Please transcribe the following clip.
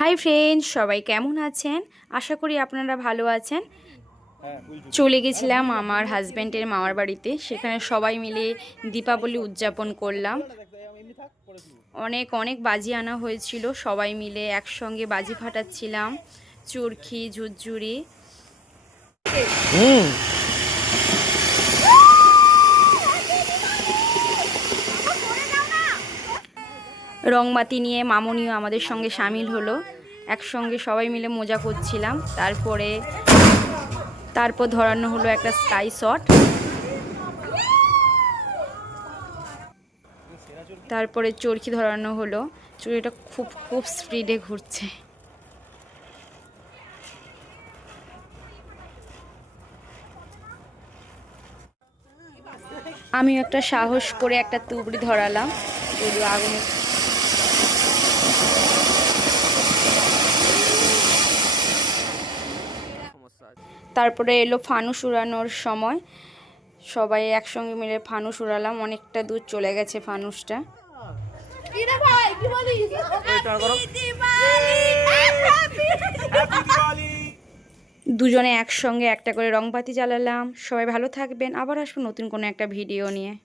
Hi friends, সবাই কেমন আছেন? আশা করি আপনারা ভালো আছেন। চলে গেছিলাম আমার হাজব্যান্ডের মামার বাড়িতে। সেখানে সবাই মিলে দীপাবলি উদযাপন করলাম। অনেক অনেক বাজি আনা হয়েছিল, সবাই মিলে একসঙ্গে বাজি ফাটাচ্ছিলাম, চরখি, ঝুরঝুরি। রংবাতি নিয়ে মামনিও আমাদের সঙ্গে সামিল হলো। একসঙ্গে সবাই মিলে মজা করছিলাম। তারপর ধরানো হলো একটা স্কাই শট। তারপরে চরকি ধরানো হলো। চরকিটা খুব খুব স্পিডে ঘুরছে। আমি একটা সাহস করে একটা তুবড়ি ধরালাম, যদিও আগুনে। তারপরে এলো ফানুস উড়ানোর সময়। সবাই একসঙ্গে মিলে ফানুস উড়ালাম। অনেকটা দূর চলে গেছে ফানুসটা। দুজনে একসঙ্গে একটা করে রংবাতি জ্বালালাম। সবাই ভালো থাকবেন। আবার আসবো নতুন কোনো একটা ভিডিও নিয়ে।